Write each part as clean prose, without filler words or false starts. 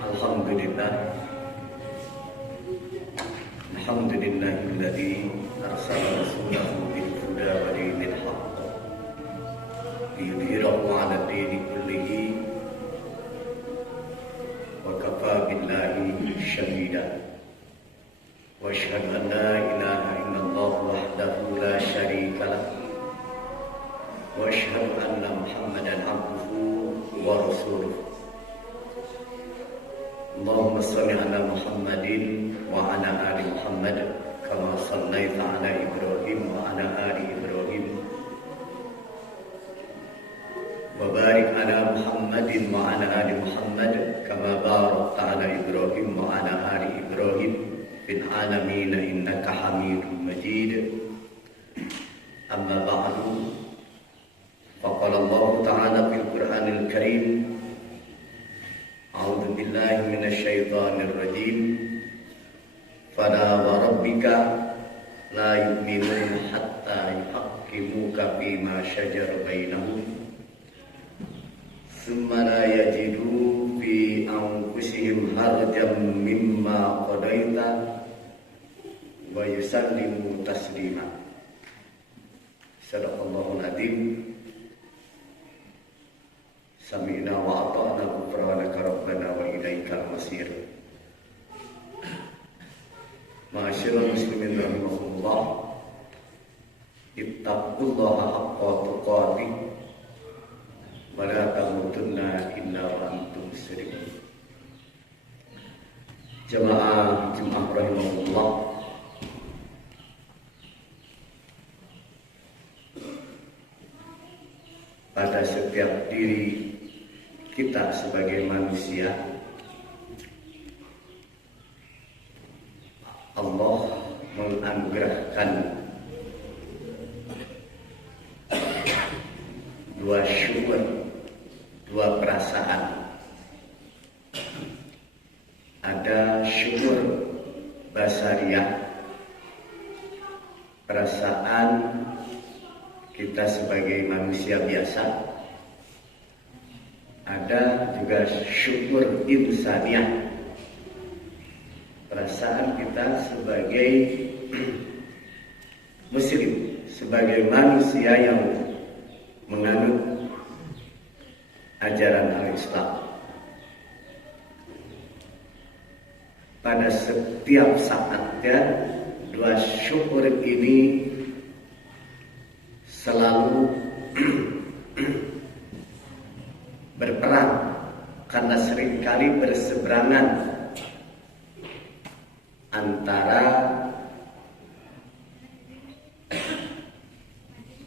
Alhamdulillah. Alhamdulillahilladzi arsala rasulahu bil huda wa dinil haqq liyudhhirahu 'ala ad-dini kullihi wa kafaa billahi shahida. Wa asyhadu an la ilaha illallah wahdahu la syarika lah. Wa asyhadu anna Muhammadan 'abduhu wa rasuluh. Allahumma shalli ala Muhammadin wa ala ali Muhammad kama shallaita ala Ibrahim wa ala ali Ibrahim wa barik ala Muhammadin wa ala ali Muhammad kama barakta ala Ibrahim wa ala ali Ibrahim fil alamin innaka Hamidum Majid. Amma ba'du. Faqala Allah ta'ala fil Qur'anil Karim, A'udzu billahi minasy syaithanir rajim. Fala wa rabbika la yu'minuna hatta yuhaqqimuka fima shajara bainahum thumma la yajidu fi anfusihim harajan mimma qadaita wa yusallimu taslima. Sadaqallahul adzim. Sami'na wa ata'na ghufranaka rabbana wa ilaikal masir. Ma'asyiral muslimin rahimakumullah. Ittaqullaha haqqa tuqatih wa la tamutunna illa wa antum muslimun. Jamaah Jumat rahimakumullah. Pada setiap diri kita sebagai manusia, Allah menganugerahkan dua syukur, dua perasaan. Ada syukur basariah, perasaan kita sebagai manusia biasa. Ada juga syukur insaniah, perasaan kita sebagai muslim, sebagai manusia yang menganut ajaran al-Islam. Pada setiap saatnya dua syukur ini selalu berperang karena seringkali berseberangan antara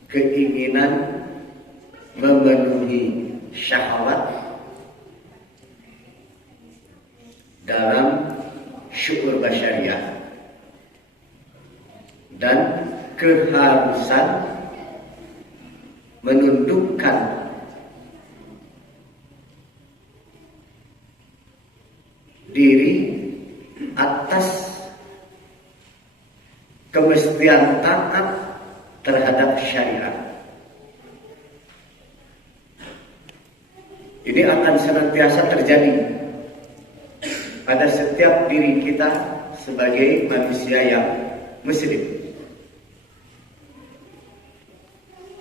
keinginan memenuhi syahwat dalam syukur basyariah dan keharusan menundukkan diri atas kemestian taat terhadap syariat. Ini akan senantiasa terjadi pada setiap diri kita sebagai manusia yang muslim,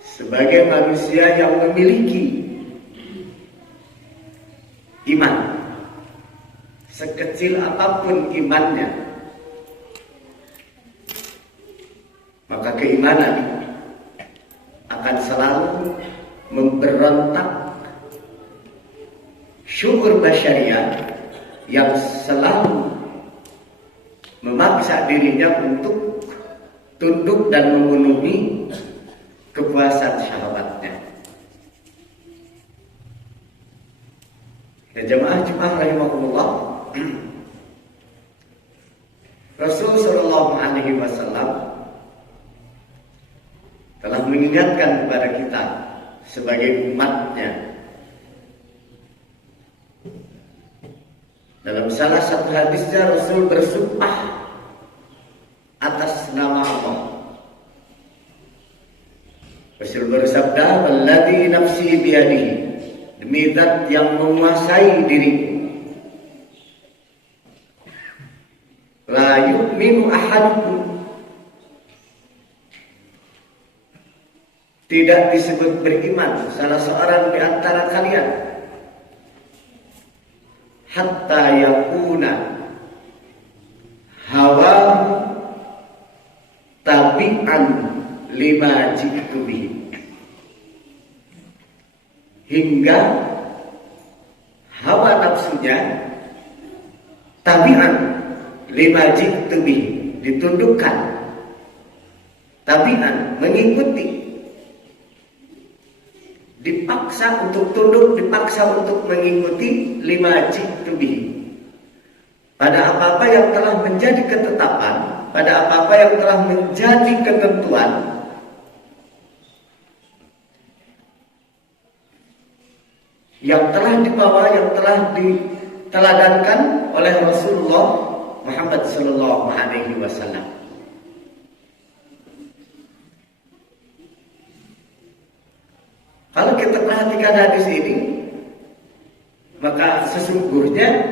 sebagai manusia yang memiliki iman. Sekecil apapun imannya, maka keimanan akan selalu memberontak syukur basyariah yang selalu memaksa dirinya untuk tunduk dan memenuhi kepuasan syahwatnya. Ya jemaah Jumat rahimahullah. Rasul sallallahu alaihi wasallam telah mengingatkan kepada kita sebagai umatnya. Dalam salah satu hadisnya Rasul bersumpah atas nama Allah. Rasul bersabda, "Walladzi nafsi biyadihi," demi zat yang menguasai diriku, la yu'minu ahadukum, tidak disebut beriman salah seorang di antara kalian, hatta yakuna hawahu tabi'an lima jitu bihi, hingga hawa nafsunya tabi'an lima jitu bihi, ditundukkan, tabi'an mengikuti, dipaksa untuk tunduk, dipaksa untuk mengikuti lima jitu bihi, pada apa-apa yang telah menjadi ketetapan, pada apa-apa yang telah menjadi ketentuan yang telah dibawa, yang telah diteladankan oleh Rasulullah Muhammad sallallahu alaihi wasallam. Kalau kita perhatikan hadis ini, maka sesungguhnya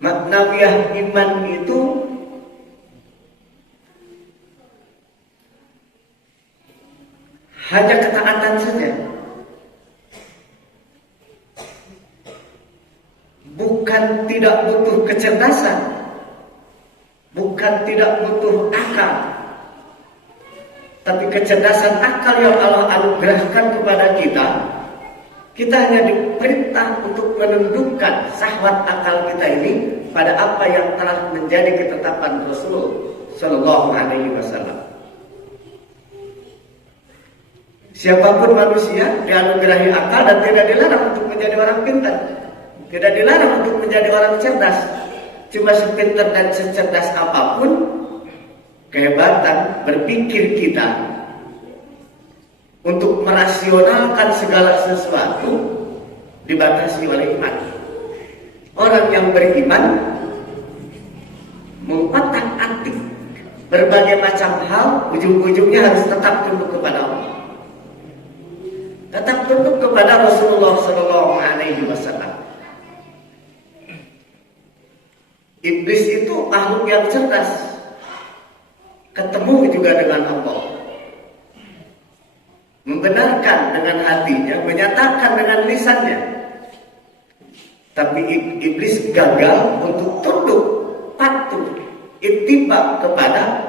maknawiah iman itu hanya ketaatan saja, bukan tidak butuh kecerdasan, bukan tidak butuh akal, tapi kecerdasan akal yang Allah anugerahkan kepada kita. Kita hanya diperintah untuk menundukkan syahwat akal kita ini pada apa yang telah menjadi ketetapan Rasul sallallahu alaihi wasallam. Siapapun manusia dianugerahi akal dan tidak dilarang untuk menjadi orang pintar, tidak dilarang untuk menjadi orang cerdas. Cuma sepintar dan secerdas apapun kehebatan berpikir kita untuk merasionalkan segala sesuatu dibatasi oleh iman. Orang yang beriman mengotak-atik berbagai macam hal, ujung-ujungnya harus tetap tunduk kepada Allah, tetap tunduk kepada Rasulullah sallallahu alaihi wasallam. Iblis itu makhluk yang cerdas, ketemu juga dengan Allah, membenarkan dengan hatinya, menyatakan dengan lisannya. Tapi iblis gagal untuk tunduk, patuh, ittiba kepada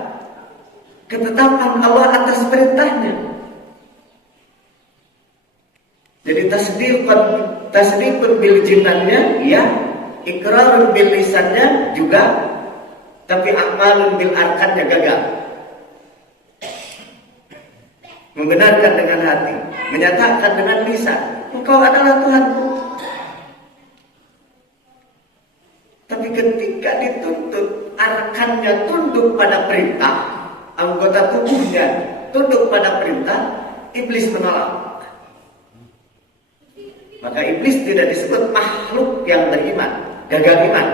ketetapan Allah atas perintahnya. Jadi tasdiqun bil jinannya ya, iqrarun bil lisannya juga, tapi amalun bil arkannya gagal. Membenarkan dengan hati, menyatakan dengan lisan, Engkau adalah Tuhanku. Tapi ketika dituntut, arkannya tunduk pada perintah, anggota tubuhnya tunduk pada perintah, iblis menolak. Maka iblis tidak disebut makhluk yang beriman, gagal iman,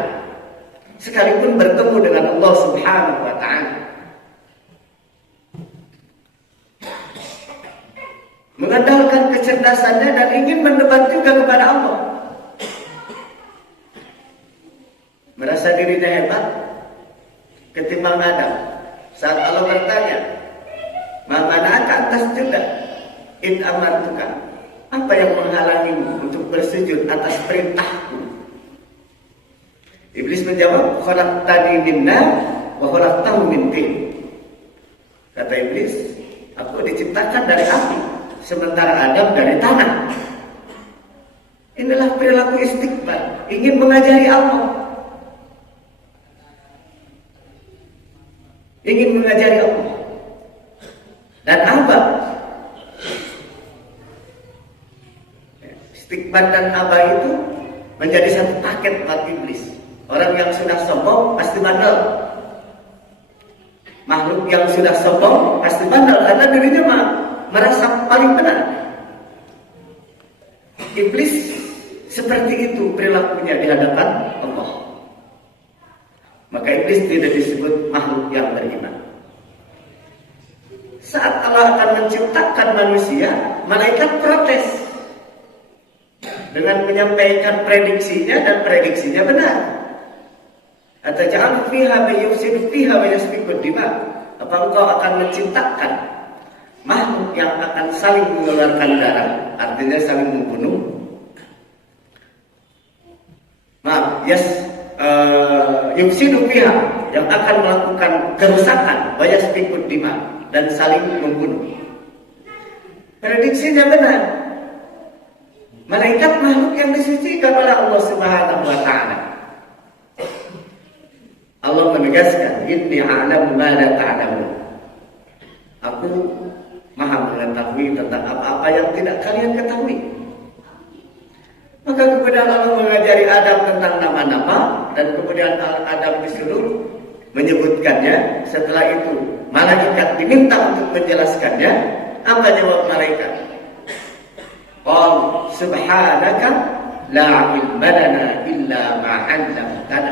sekalipun bertemu dengan Allah Subhanahu wa ta'ala. Mengandalkan kecerdasannya dan ingin mendebat juga kepada Allah, merasa dirinya hebat ketimbang Adam. Saat Allah bertanya, "Ma mana'aka atas juga in amartuka?" Apa yang menghalangimu untuk bersujud atas perintahku? Iblis menjawab, "Khalaqtani min nar wa khalaqtahu min tin." Kata iblis, "Aku diciptakan dari api, sementara Adam dari tanah." Inilah perilaku istikbar, ingin mengajari Allah, ingin mengajari Allah. Dan apa? Istikbar dan aba itu menjadi satu paket buat iblis. Orang yang sudah sombong pasti bandel. Makhluk yang sudah sombong pasti bandel karena dirinya merasa paling benar. Iblis seperti itu perilakunya di hadapan Allah. Maka iblis tidak disebut makhluk yang beriman. Saat Allah akan menciptakan manusia, malaikat protes dengan menyampaikan prediksinya, dan prediksinya benar. Ataj'alu fiha man yufsidu fiha wa yasfiku dima. Apa engkau akan menciptakan makhluk yang akan saling mengeluarkan darah, artinya saling membunuh? Yufsidu fiha, yang akan melakukan kerusakan, wa yasfiku dima, dan saling membunuh. Prediksinya benar. Malaikat makhluk yang disucikan oleh Allah Subhanahu wa taala. Allah menegaskan, inni a'lamu ma la ta'lamun. Aku maha mengetahui tentang apa-apa yang tidak kalian ketahui. Maka kemudian Allah mengajari Adam tentang nama-nama, dan kemudian Adam disuruh menyebutkannya. Setelah itu malaikat diminta untuk menjelaskannya. Apa jawab malaikat? Qal subhanaka la ilma lana illa ma 'allamtana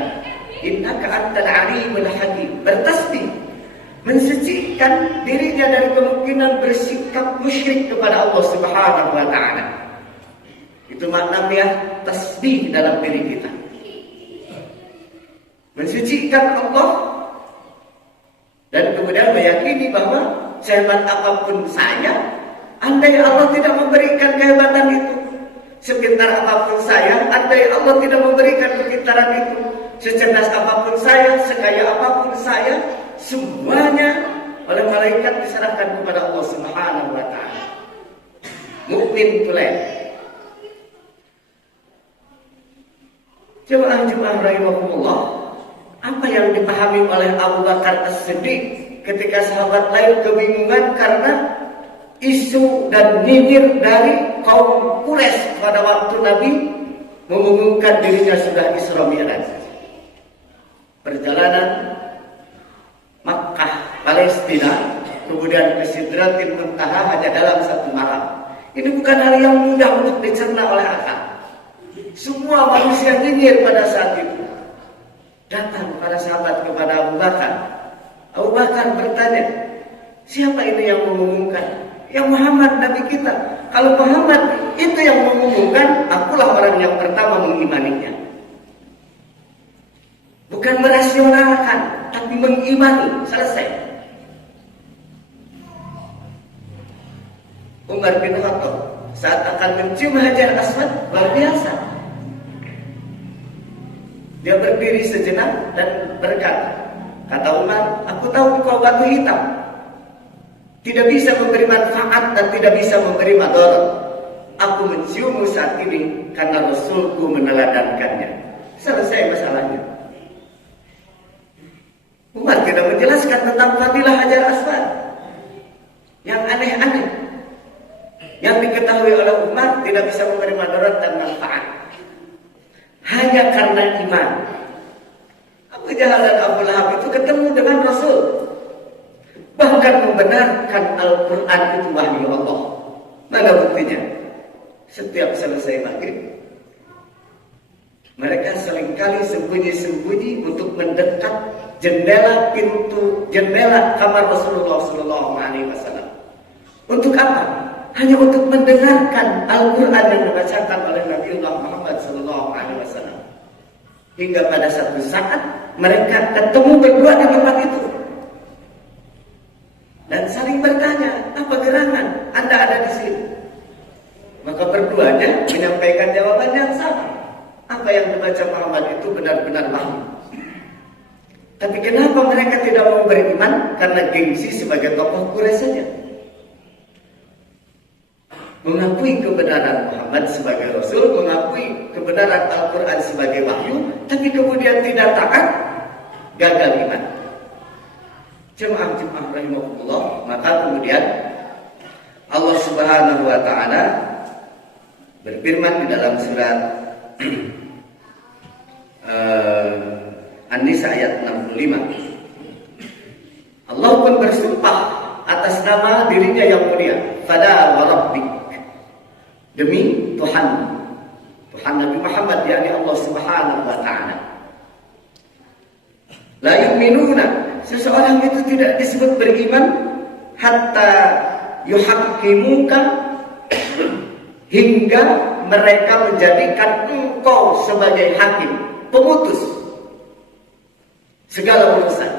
innaka antal alimul hakim. Bertasbih, mensucikan dirinya dari kemungkinan bersikap musyrik kepada Allah Subhanahu wa taala. Itu maknanya tasbih dalam diri kita. Mensucikan Allah dan kemudian meyakini bahwa sehebat apapun saya, andai Allah tidak memberikan kehebatan itu, sepintar apapun saya, andai Allah tidak memberikan kepintaran itu, secerdas apapun saya, sekaya apapun saya, semuanya oleh malaikat diserahkan kepada Allah Subhanahu wa taala. Mukmin tulen. Jemaah rahimahumullah, apa yang dipahami oleh Abu Bakar As-Siddiq ketika sahabat lain kebingungan karena isu dan nyinyir dari kaum Quraisy pada waktu Nabi mengumumkan dirinya sudah Isra Mi'raj. Perjalanan Makkah, Palestina, kemudian ke Sidratil Muntaha hanya dalam satu malam. Ini bukan hal yang mudah untuk dicerna oleh akal. Semua manusia nyinyir pada saat itu. Datang para sahabat kepada Abu Bakar. Abu Bakar bertanya, siapa ini yang mengumumkan? Yang Muhammad Nabi kita. Kalau Muhammad itu yang mengumumkan, akulah orang yang pertama mengimaninya. Bukan merasionalkan, tapi mengimani. Selesai. Umar bin Khattab saat akan mencium Hajar Aswad, luar biasa. Dia berdiri sejenak dan berkata, kata Umar, aku tahu kau batu hitam, tidak bisa memberi manfaat dan tidak bisa memberi madarat. Aku menciummu saat ini karena Rasulku meneladankannya. Selesai masalahnya. Umar tidak menjelaskan tentang fadilah Hajar Aswad yang aneh-aneh, yang diketahui oleh Umar tidak bisa memberi madarat dan manfaat. Hanya karena iman. Abu Jahal dan Abu Lahab itu ketemu dengan Rasul, bahkan membenarkan Al-Quran itu wahyu Allah. Mana buktinya? Setiap selesai maghrib, mereka seringkali sembunyi-sembunyi untuk mendekat jendela kamar Rasulullah SAW. Untuk apa? Hanya untuk mendengarkan Al-Quran yang dibacakan oleh Nabiullah Muhammad SAW. Hingga pada satu saat mereka ketemu berdua di tempat itu dan saling bertanya, apa gerangan Anda ada di sini? Maka berduanya menyampaikan jawaban yang sama. Apa yang dibaca Muhammad itu benar-benar wahyu. Tapi kenapa mereka tidak mau beriman? Karena gengsi sebagai tokoh Quraisy saja. Mengakui kebenaran Muhammad sebagai Rasul, mengakui kebenaran Al-Quran sebagai wahyu, tapi kemudian tidak taat, gagal iman. Jemaah rahimahullah, maka kemudian Allah Subhanahu wa taala berfirman di dalam surat An-Nisa ayat 65. Allah pun bersumpah atas nama dirinya yang mulia, fala wa rabbik, demi Tuhan Nabi Muhammad, yakni Allah Subhanahu wa taala. La yu'minuna, seseorang itu tidak disebut beriman hatta yuhaqqimuka, hingga mereka menjadikan engkau sebagai hakim, pemutus segala urusan.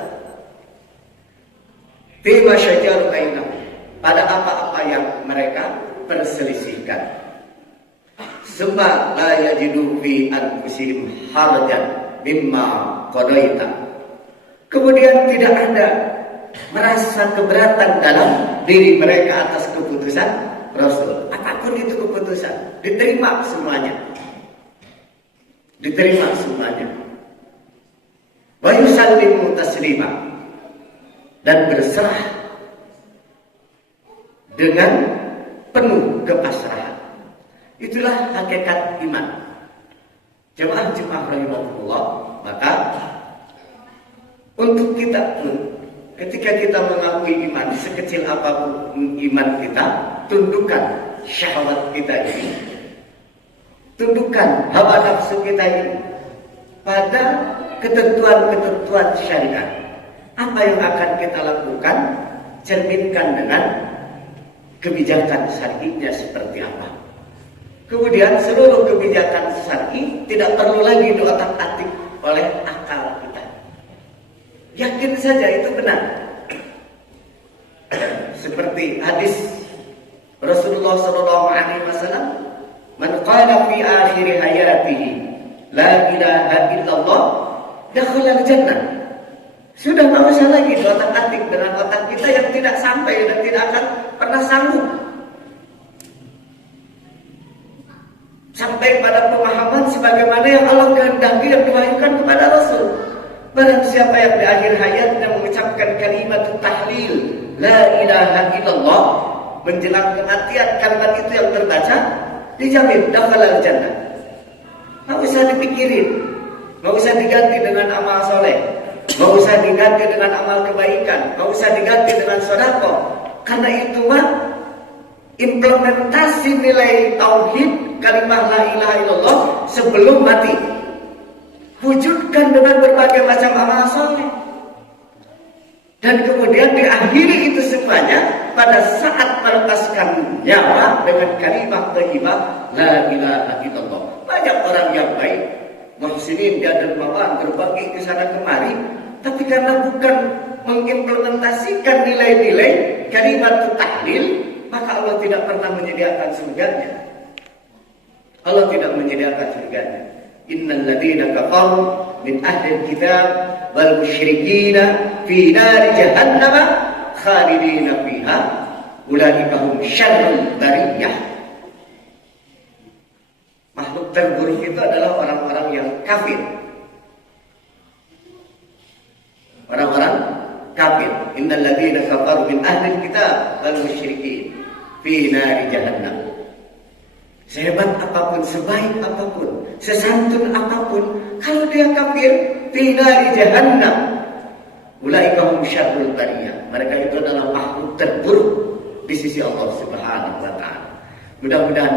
Fima syajara bainahum, pada apa-apa yang mereka perselisihkan. Summa la yajidu fi anfusihim harajan mimma qadaita. Kemudian tidak ada merasa keberatan dalam diri mereka atas keputusan Rasul. Apapun itu keputusan, diterima semuanya. Diterima semuanya. Wa yusallimu taslima, dan berserah dengan penuh kepasrahan. Itulah hakikat iman. Jemaah-jemaah rahimahullah, maka untuk kita pun, ketika kita mengakui iman, sekecil apapun iman kita, tundukkan syahwat kita ini, tundukkan hawa nafsu kita ini pada ketentuan-ketentuan syariat. Apa yang akan kita lakukan, cerminkan dengan kebijakan syar'inya seperti apa. Kemudian seluruh kebijakan syar'i tidak perlu lagi diotak-atik oleh akal kita. Yakin saja itu benar. Seperti hadis Rasulullah SAW, "Man qala fi akhir hayatihi la ilaha illallah dakhala al-jannah." Sudah tidak usah lagi otak-atik dengan otak kita yang tidak sampai dan tidak akan pernah sanggup sampai pada pemahaman sebagaimana yang Allah kehendaki yang diwahyukan kepada Rasul. Barang siapa yang di akhir hayatnya mengucapkan kalimat tahlil la ilaha illallah, menjelang kematian kalimat itu yang terbaca, dijamin dakhala al-jannah. Tidak usah dipikirin, tidak usah diganti dengan amal soleh, tidak usah diganti dengan amal kebaikan, tidak usah diganti dengan sedekah. Karena itu mah implementasi nilai tauhid kalimat la ilaha illallah sebelum mati. Wujudkan dengan berbagai macam amal soleh, dan kemudian diakhiri itu semuanya pada saat melepaskan nyawa dengan kalimat thayyibah la ilaha illallah. Banyak orang yang baik, muhsinin, dia dermawan, berbagi ke sana kemari, tapi karena bukan mengimplementasikan nilai-nilai kalimat tahlil, maka Allah tidak pernah menyediakan surganya. Allah tidak menyediakan surganya. Innal ladzina kafaru min ahli kitab wal musyrikina fi nari jahannam khalidina fiha ulaika hum syarrul bariyah. Makhluk terburuk itu adalah orang-orang yang kafir. Orang-orang kafir. Innal ladzina kafaru min ahli kitab wal musyrikin fi nari jahannam. Sehebat apapun, sebaik apapun, sesantun apapun, kalau dia kafir, fi nari jahannam, ulaika hum syarrul bariyah. Mereka itu adalah makhluk terburuk di sisi Allah Subhanahu wa taala. Mudah-mudahan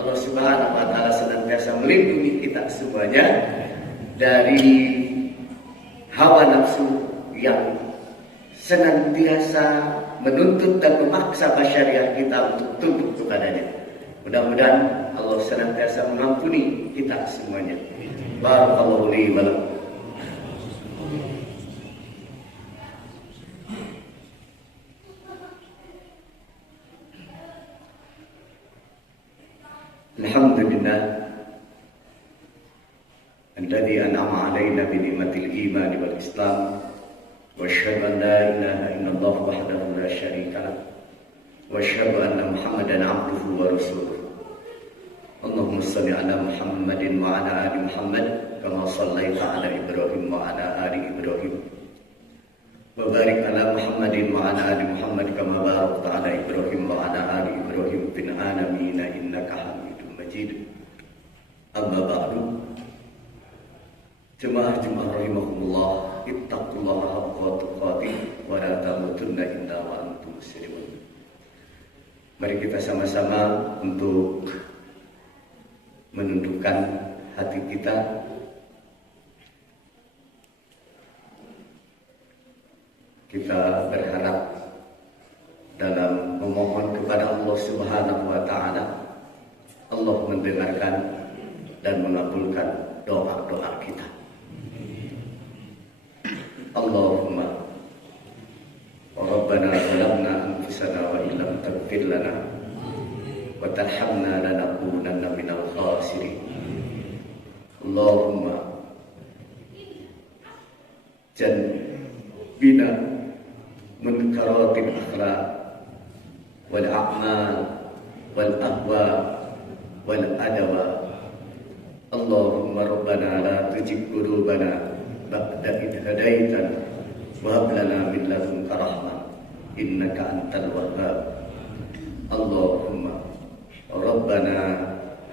Allah Subhanahu wa taala senantiasa melindungi kita semuanya dari hawa nafsu yang senantiasa menuntut dan memaksa syariat kita untuk tunduk kepadanya. Mudah-mudahan Allah senantiasa mengampuni kita semuanya. Barakallahu li wa lakum. Alhamdulillah alladzi an'ama 'alaina bi ni'matil iman wal islam, wa asyhadu an la ilaha illallah wahdahu la syarika lah, wa asyhadu anna Muhammadan 'abduhu wa rasuluh. Allahumma shalli ala Muhammadin wa ala ali Muhammad kama shallaita ala Ibrahim wa ala ali Ibrahim, wa barik ala Muhammadin wa ala ali Muhammad kama barakta ala Ibrahim wa ala ali Ibrahim fil alamin innaka Hamidum Majid. Amma ba'du. Jemaah-jemaah rahimahumullah, ittaqullaha haqqa tuqatih wa la tamutunna illa wa antum muslimun. Mari kita sama-sama untuk menundukkan hati kita, kita berharap dalam memohon kepada Allah Subhanahu wa taala. Allah mendengarkan dan mengabulkan doa-doa kita. Allahumma Rabbana zalamna anfusana wa illam taghfir lana wa tarhamna lanakunanna minal khasirin. Allahumma jannibna munkaratil akhlaq wal a'mal wal ahwa wal adawa. Allahumma Rabbana la tuzigh qulubana ba'da idh hadaitana wa hab lana min ladunka rahmah innaka antal wahhab. Allahumma Rabbana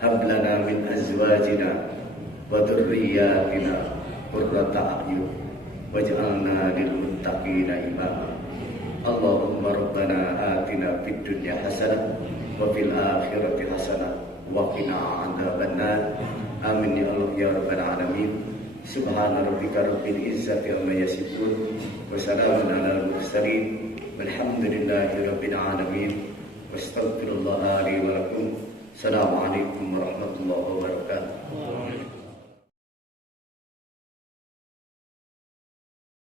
hab lana min azwajina wa dhurriyyatina qurrata a'yun waj'alna lil muttaqina imama. Allahumma Rabbana atina fid dunya hasanah wa fil akhirati hasanah wa qina adzabannar. Amin ya Allah ya rabbal alamin. Subhana rabbika rabbil izzati amma yasifun wa salamun alal mursalin walhamdulillahi rabbil alamin. Wastaghfirullah li wa lakum. Assalamualaikum warahmatullahi wabarakatuh.